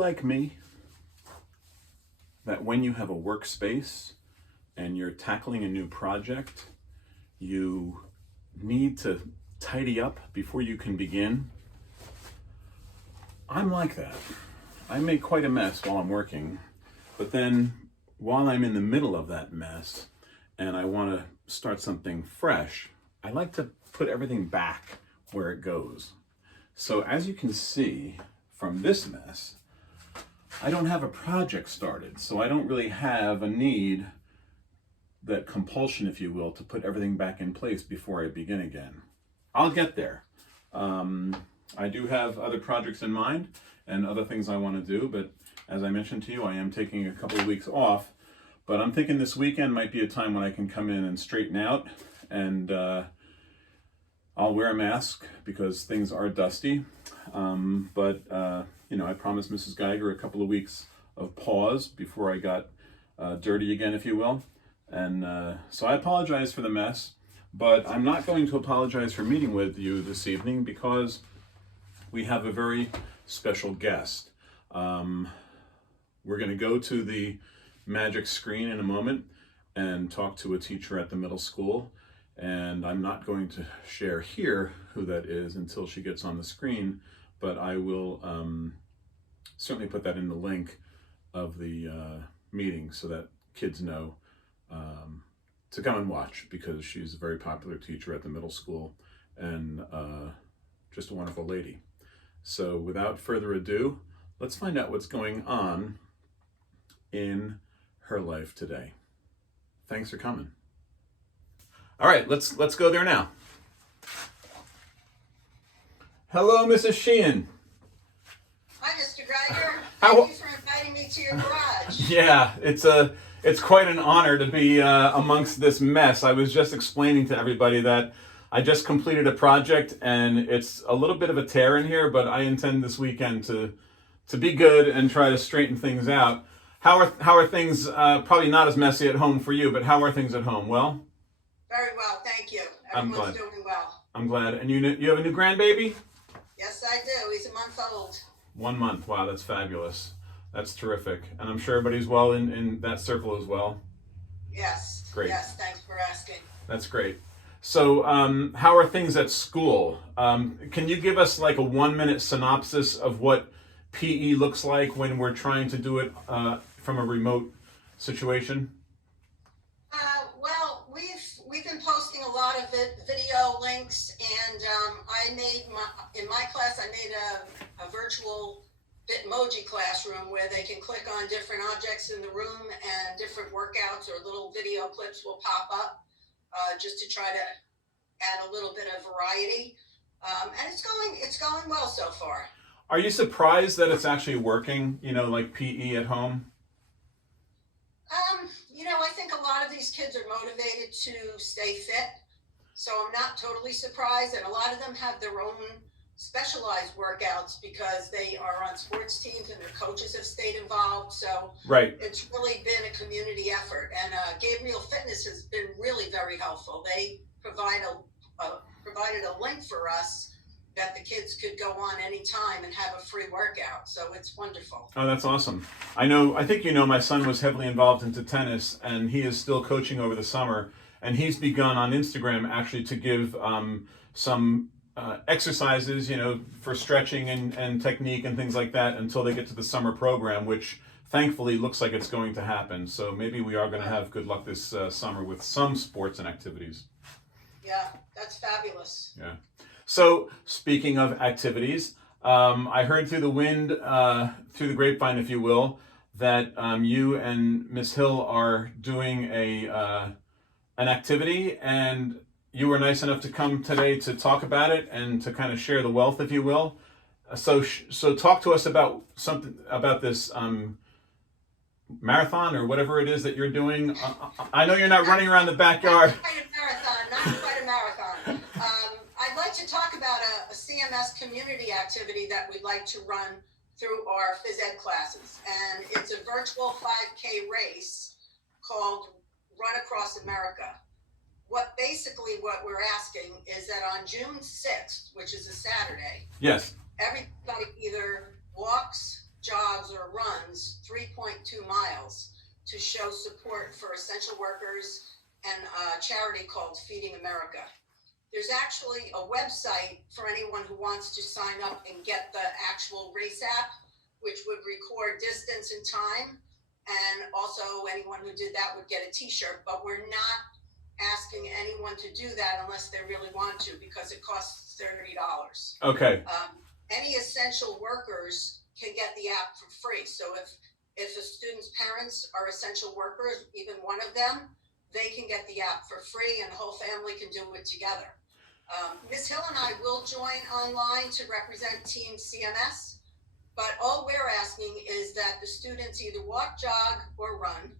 like me that when you have a workspace and you're tackling a new project, you need to tidy up before you can begin? I'm like that. I make quite a mess while I'm working, but then while I'm in the middle of that mess and I want to start something fresh, I like to put everything back where it goes. So as you can see from this mess, I don't have a project started, so I don't really have a need, that compulsion, if you will, to put everything back in place before I begin again. I'll get there. I do have other projects in mind and other things I want to do, but as I mentioned to you, I am taking a couple of weeks off, but I'm thinking this weekend might be a time when I can come in and straighten out, and I'll wear a mask because things are dusty, but I promised Mrs. Geiger a couple of weeks of pause before I got dirty again, if you will, and so I apologize for the mess, but I'm not going to apologize for meeting with you this evening because we have a very special guest. We're going to go to the magic screen in a moment and talk to a teacher at the middle school, and I'm not going to share here who that is until she gets on the screen, but I will certainly put that in the link of the meeting so that kids know to come and watch, because she's a very popular teacher at the middle school and just a wonderful lady. So without further ado, let's find out what's going on in her life today. Thanks for coming. All right, let's go there now. Hello, Mrs. Sheehan. Hi, Mr. Geiger. Thank you for inviting me to your garage. Yeah, it's quite an honor to be amongst this mess. I was just explaining to everybody that I just completed a project and it's a little bit of a tear in here, but I intend this weekend to be good and try to straighten things out. How are things? Probably not as messy at home for you, but how are things at home? Well? Very well, thank you. I'm Everyone's glad. doing well. I'm glad. And you have a new grandbaby? Yes, I do. He's a month old. 1 month. Wow, that's fabulous. That's terrific. And I'm sure everybody's well in that circle as well. Yes. Great. Yes, thanks for asking. That's great. So how are things at school? Can you give us like a 1-minute synopsis of what PE looks like when we're trying to do it from a remote situation? Well, we've been posting a lot of video links, and in my class I made a virtual Bitmoji classroom where they can click on different objects in the room and different workouts or little video clips will pop up, just to try to add a little bit of variety, and it's going well so far. Are you surprised that it's actually working, like PE at home? I think a lot of these kids are motivated to stay fit, so I'm not totally surprised, and a lot of them have their own specialized workouts because they are on sports teams and their coaches have stayed involved, so right. It's really been a community effort, and Gabriel Fitness has been really very helpful. They provided a link for us that the kids could go on anytime and have a free workout. So it's wonderful. Oh, that's awesome. I think my son was heavily involved into tennis, and he is still coaching over the summer, and he's begun on Instagram actually to give some exercises, for stretching and technique and things like that until they get to the summer program, which thankfully looks like it's going to happen. So maybe we are going to have good luck this summer with some sports and activities. Yeah, that's fabulous. Yeah. So speaking of activities, I heard through the wind, through the grapevine, if you will, that you and Miss Hill are doing an activity, and you were nice enough to come today to talk about it and to kind of share the wealth, if you will. So talk to us about something about this marathon or whatever it is that you're doing. I know you're not running around the backyard. Not quite a marathon. I'd like to talk about a CMS community activity that we'd like to run through our phys ed classes. And it's a virtual 5K race called Run Across America. What we're asking is that on June 6th, which is a Saturday, yes, everybody either walks jogs or runs 3.2 miles to show support for essential workers and a charity called Feeding America. There's actually a website for anyone who wants to sign up and get the actual race app, which would record distance and time. And also anyone who did that would get a t-shirt, but we're not asking anyone to do that unless they really want to, because it costs $30. Okay. Any essential workers can get the app for free. So if a student's parents are essential workers, even one of them, they can get the app for free and the whole family can do it together. Ms. Hill and I will join online to represent Team CMS, but all we're asking is that the students either walk, jog, or run.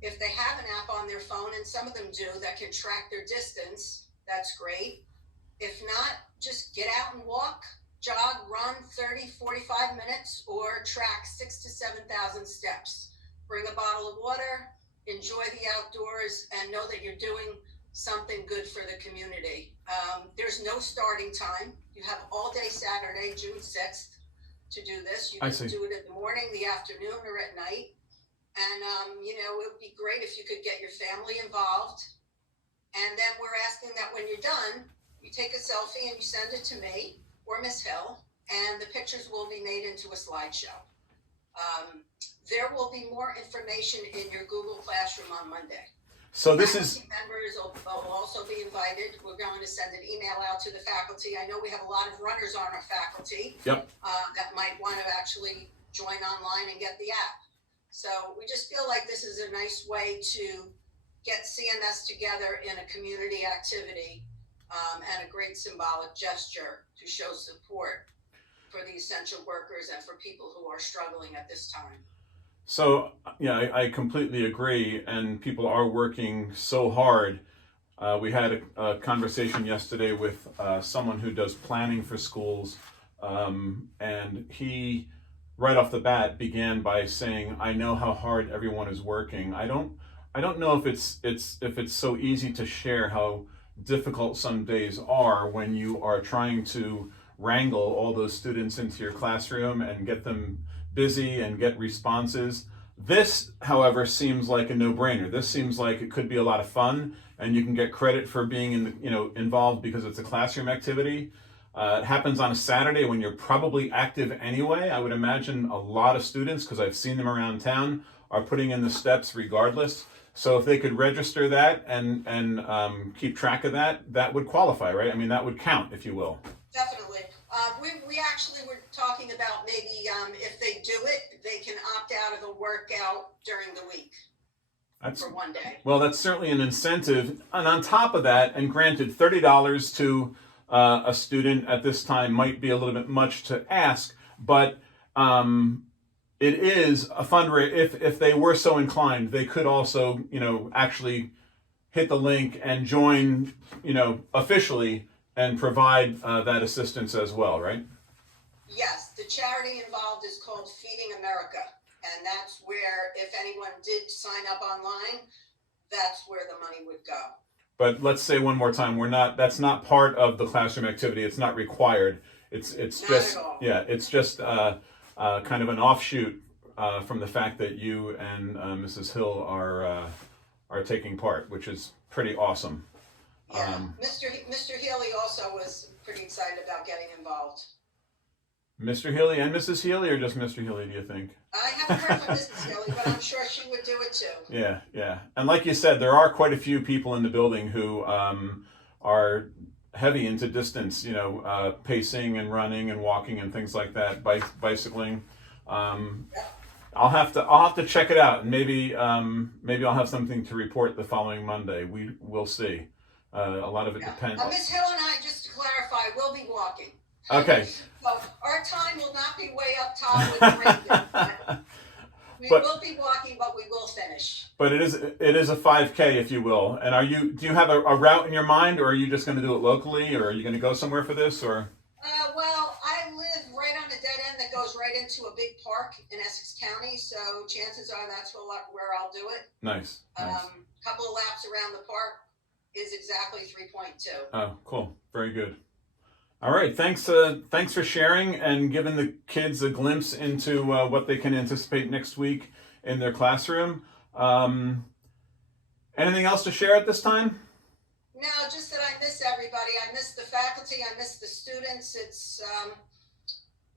If they have an app on their phone, and some of them do, that can track their distance, that's great. If not, just get out and walk, jog, run 30, 45 minutes, or track 6,000 to 7,000 steps. Bring a bottle of water, enjoy the outdoors, and know that you're doing something good for the community. There's no starting time. You have all day Saturday, June 6th, to do this. You can do it in the morning, the afternoon, or at night. And, it would be great if you could get your family involved. And then we're asking that when you're done, you take a selfie and you send it to me or Ms. Hill, and the pictures will be made into a slideshow. There will be more information in your Google Classroom on Monday. So this is... Members will also be invited. We're going to send an email out to the faculty. I know we have a lot of runners on our faculty. Yep. That might want to actually join online and get the app. So we just feel like this is a nice way to get CMS together in a community activity, and a great symbolic gesture to show support for the essential workers and for people who are struggling at this time. So, yeah, I completely agree, and people are working so hard. We had a conversation yesterday with someone who does planning for schools, and he, right off the bat, began by saying, "I know how hard everyone is working." I don't know if it's so easy to share how difficult some days are when you are trying to wrangle all those students into your classroom and get them busy and get responses. This, however, seems like a no-brainer. This seems like it could be a lot of fun, and you can get credit for being involved because it's a classroom activity. It happens on a Saturday when you're probably active anyway. I would imagine a lot of students, because I've seen them around town, are putting in the steps regardless. So if they could register that and keep track of that, that would qualify, right? I mean, that would count, if you will. Definitely. We actually were talking about maybe if they do it, they can opt out of a workout during the week for one day. Well, that's certainly an incentive. And on top of that, and granted, $30 to a student at this time might be a little bit much to ask, but it is a fundraiser. If they were so inclined, they could also, actually hit the link and join, officially and provide that assistance as well, right? Yes, the charity involved is called Feeding America, and that's where, if anyone did sign up online, that's where the money would go. But let's say one more time, that's not part of the classroom activity. It's not required. It's not just, at all. Yeah, it's just kind of an offshoot from the fact that you and Mrs. Hill are taking part, which is pretty awesome. Yeah, Mr. Healy also was pretty excited about getting involved. Mr. Healy and Mrs. Healy, or just Mr. Healy, do you think? I haven't heard from Mrs. Healy, but I'm sure she would do it too. Yeah. And like you said, there are quite a few people in the building who are heavy into distance, pacing and running and walking and things like that, bicycling. I'll have to check it out, and maybe I'll have something to report the following Monday. We'll see. A lot of it depends. Ms. Hill and I, just to clarify, will be walking. Okay. So our time will not be way up top with the radio. We will be walking, but we will finish. But it is a 5K, if you will. And do you have a route in your mind, or are you just going to do it locally, or are you going to go somewhere for this, or? Well, I live right on a dead end that goes right into a big park in Essex County, so chances are that's where I'll do it. Nice. Couple of laps around the park is exactly 3.2. Oh, cool. Very good. All right, thanks for sharing and giving the kids a glimpse into what they can anticipate next week in their classroom. Anything else to share at this time? No, just that I miss everybody. I miss the faculty. I miss the students. It's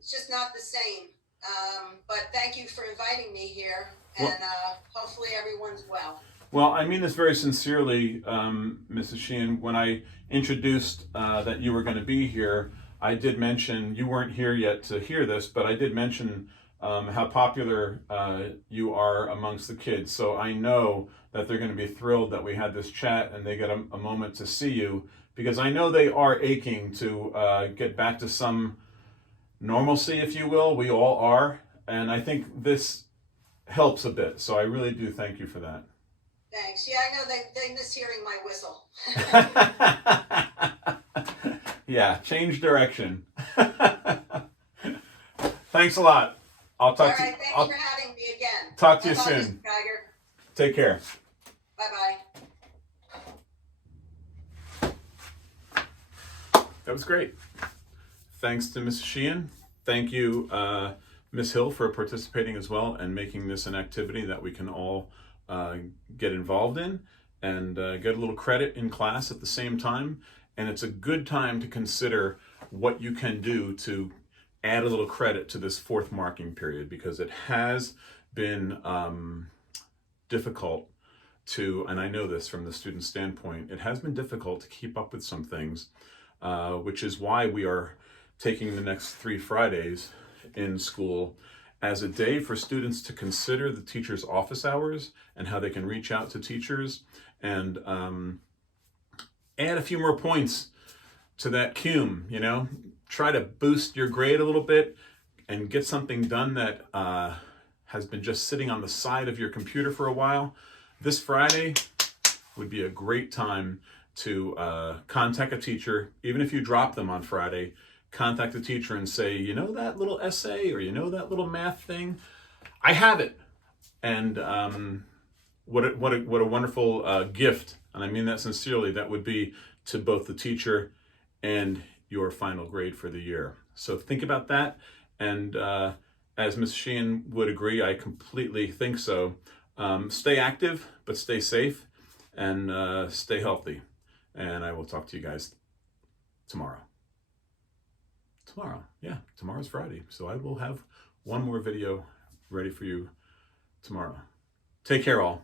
just not the same. But thank you for inviting me here, and hopefully everyone's well. Well, I mean this very sincerely, Mrs. Sheehan. When I introduced that you were going to be here, I did mention, you weren't here yet to hear this, but I did mention how popular you are amongst the kids. So I know that they're going to be thrilled that we had this chat and they get a moment to see you, because I know they are aching to get back to some normalcy, if you will. We all are. And I think this helps a bit. So I really do thank you for that. Thanks. Yeah, I know they miss hearing my whistle. Yeah, change direction. Thanks a lot. I'll talk All to right, thank you for having me again. Talk to you Bye-bye, soon. Mr. Geiger. Take care. Bye-bye. That was great. Thanks to Mrs. Sheehan. Thank you, Ms. Hill, for participating as well and making this an activity that we can all get involved in and get a little credit in class at the same time. And it's a good time to consider what you can do to add a little credit to this fourth marking period, because it has been difficult to, and I know this from the student standpoint, it has been difficult to keep up with some things, which is why we are taking the next 3 Fridays in school as a day for students to consider the teacher's office hours and how they can reach out to teachers and add a few more points to that cum, you know, try to boost your grade a little bit and get something done that has been just sitting on the side of your computer for a while. This Friday would be a great time to contact a teacher. Even if you drop them on Friday, contact the teacher and say, you know that little essay or you know that little math thing? I have it. And what a wonderful gift, and I mean that sincerely, that would be to both the teacher and your final grade for the year. So think about that, and as Ms. Sheehan would agree, I completely think so. Stay active, but stay safe, and stay healthy. And I will talk to you guys tomorrow. Yeah, tomorrow's Friday, so I will have one more video ready for you tomorrow. Take care, all.